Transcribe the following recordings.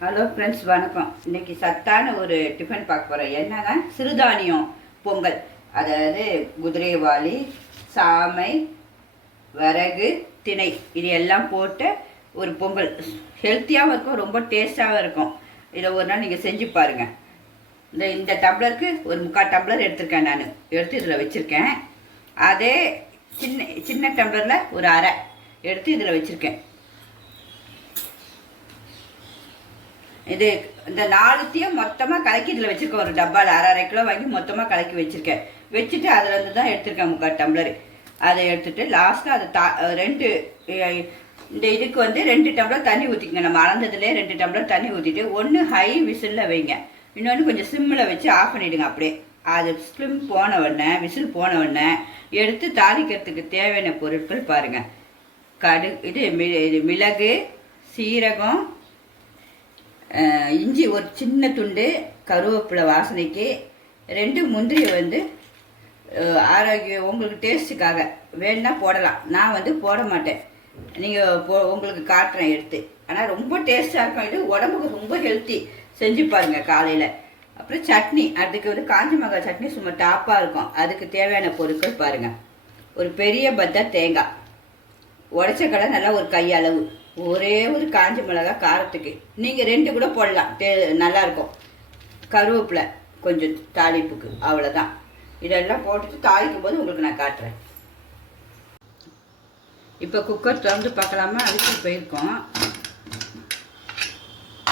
Hello friends, வணக்கம். இன்றைக்கி சத்தான ஒரு டிஃபன் பார்க்க போகிறேன். என்னன்னா சிறுதானியம் பொங்கல். அதாவது குதிரைவாளி, சாமை, வரகு, திணை இது எல்லாம் போட்டு ஒரு பொங்கல். ஹெல்த்தியாகவும் இருக்கும், ரொம்ப டேஸ்ட்டாகவும் இருக்கும். இதை ஒரு நாள் நீங்கள் செஞ்சு பாருங்கள். இந்த டம்ளருக்கு ஒரு 3/4 டம்ளர் எடுத்திருக்கேன். நான் எடுத்து இதில் வச்சுருக்கேன். அதே சின்ன சின்ன டம்ளரில் ஒரு அரை எடுத்து இதில் வச்சுருக்கேன். இது இந்த 4த்தையும் மொத்தமாக கலக்கி இதில் வச்சுருக்கேன். ஒரு டப்பாவில் அரை கிலோ வாங்கி மொத்தமாக கலக்கி வச்சுருக்கேன். வச்சுட்டு அதில் இருந்து தான் எடுத்துருக்கேன் 3/4 டம்ளர். அதை எடுத்துகிட்டு லாஸ்ட்டில் அதை 2 இந்த இதுக்கு 2 டம்ளர் தண்ணி ஊற்றிக்கங்க. நம்ம அளந்ததுலேயே 2 டம்ளர் தண்ணி ஊற்றிட்டு ஒன்று ஹை விசிலில் வைங்க, இன்னொன்று கொஞ்சம் சிம்மில் வச்சு ஆஃப் பண்ணிவிடுங்க. அப்படியே அது ஸ்லிம் போன உடனே, விசில் போன உடனே எடுத்து தாளிக்கிறதுக்கு தேவையான பொருட்கள் பாருங்கள். இது மிளகு, சீரகம், இஞ்சி ஒரு சின்ன துண்டு, கருவேப்பிலை வாசனைக்கு, 2 முந்திரி ஆரோக்கியம் உங்களுக்கு டேஸ்ட்டுக்காக வேணுன்னா போடலாம். நான் போட மாட்டேன். நீங்கள் உங்களுக்கு காட்டுறேன் எடுத்து. ஆனால் ரொம்ப டேஸ்ட்டாக இருக்கும். இது உடம்புக்கு ரொம்ப ஹெல்த்தி. செஞ்சு பாருங்கள் காலையில். அப்புறம் சட்னி, அதுக்கு காஞ்ச மிளகாய் சட்னி சும்மா டாப்பாக இருக்கும். அதுக்கு தேவையான பொருட்கள் பாருங்கள். ஒரு பெரிய பத்தை தேங்காய், உடச்ச கடை நல்லா ஒரு கையளவு, ஒரே ஒரு காஞ்ச மிளகாய் காரத்துக்கு, நீங்கள் 2 கூட போடலாம், நல்லாயிருக்கும். கருவேப்பிலை கொஞ்சம் தாளிப்புக்கு, அவ்வளோதான். இதெல்லாம் போட்டுட்டு தாளிக்கும் போது உங்களுக்கு நான் காட்டுறேன். இப்போ குக்கர் திறந்து பார்க்கலாமா? அதுக்கு போயிருக்கோம்.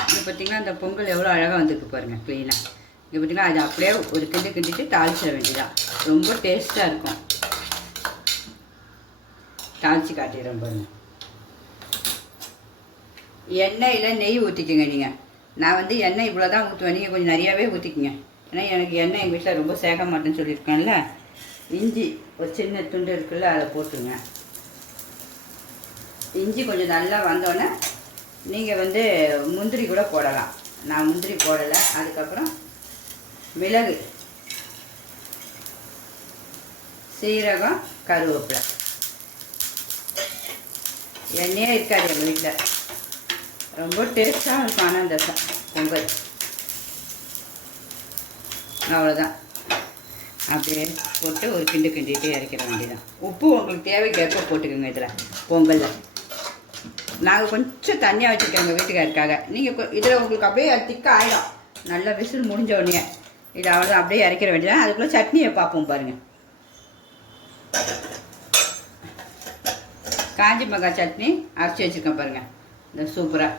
இங்கே பார்த்தீங்கன்னா அந்த பொங்கல் எவ்வளோ அழகாக வந்திருக்கு பாருங்கள், க்ளீனாக. இங்கே பார்த்தீங்கன்னா அது அப்படியே ஒரு கிண்டிட்டு தாளிச்சிட வேண்டியதான். ரொம்ப டேஸ்ட்டாக இருக்கும். தாளித்து காட்டிடுறேன் பாருங்கள். எண்ணெயில் நெய் ஊற்றிக்குங்க. நீங்கள் நான் எண்ணெய் இவ்வளோ தான் ஊற்றுவேன். நீங்கள் கொஞ்சம் நிறையாவே ஊற்றிக்குங்க. ஏன்னா எனக்கு எண்ணெய் எங்கள் வீட்டில் ரொம்ப சேர்க்க மாட்டேன்னு சொல்லியிருக்கேன்ல. இஞ்சி ஒரு சின்ன துண்டு இருக்குல்ல, அதை போட்டுருங்க. இஞ்சி கொஞ்சம் நல்லா வந்தோடனே நீங்கள் முந்திரி கூட போடலாம். நான் முந்திரி போடலை. அதுக்கப்புறம் மிளகு, சீரகம், கருவேப்பிலை. எண்ணெயே இருக்காது எங்கள் வீட்டில். ரொம்ப டேஸ்ட்டாக இருக்கும். ஆனால் இந்த பொங்கல் அவ்வளோதான். அப்படியே போட்டு ஒரு கிண்டிகிட்டே இறக்கிற வேண்டியதான். உப்பு உங்களுக்கு தேவைக்கேற்ப போட்டுக்கோங்க. இதில் பொங்கலில் நாங்கள் கொஞ்சம் தண்ணியாக வச்சுருக்கோம் எங்கள் வீட்டுக்காருக்காக. நீங்கள் இதில் உங்களுக்கு அப்படியே திக்காக ஆகிடும். நல்லா விசில் முடிஞ்ச உடனே இது அவ்வளோதான். அப்படியே இறக்கிற வேண்டியதான். அதுக்குள்ளே சட்னியை பார்ப்போம் பாருங்கள். காஞ்ச மிளகாய் சட்னி அரைச்சி வச்சுருக்கேன் பாருங்கள். இந்த சூப்பராக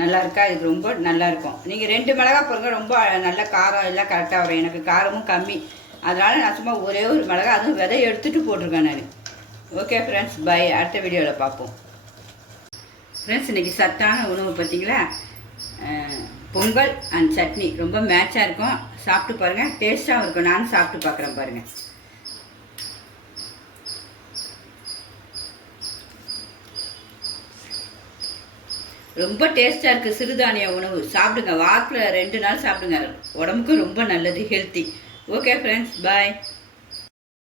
நல்லா இருக்கா? இதுக்கு ரொம்ப நல்லாயிருக்கும். நீங்கள் 2 மிளகாய் போடுங்க. ரொம்ப நல்ல காரம் எல்லாம் கரெக்டாக வரும். எனக்கு காரமும் கம்மி, அதனால் நான் சும்மா ஒரே ஒரு மிளகாய், அதுவும் விதை எடுத்துகிட்டு போட்டிருக்கேன் நான். Okay friends, bye. அடுத்த வீடியோவில் பார்ப்போம். ஃப்ரெண்ட்ஸ், இன்றைக்கி சத்தான உணவு பார்த்தீங்களா? பொங்கல் அண்ட் சட்னி ரொம்ப மேட்சாக இருக்கும். சாப்பிட்டு பாருங்கள், டேஸ்ட்டாகவும் இருக்கும். நானும் சாப்பிட்டு பார்க்குறேன் பாருங்கள். ரொம்ப டேஸ்ட்டாக இருக்குது சிறுதானிய உணவு. சாப்பிடுங்க. வாரத்தில் 2 நாள் சாப்பிடுங்க. உடம்புக்கு ரொம்ப நல்லது, ஹெல்த்தி. ஓகே ஃப்ரெண்ட்ஸ், பாய்.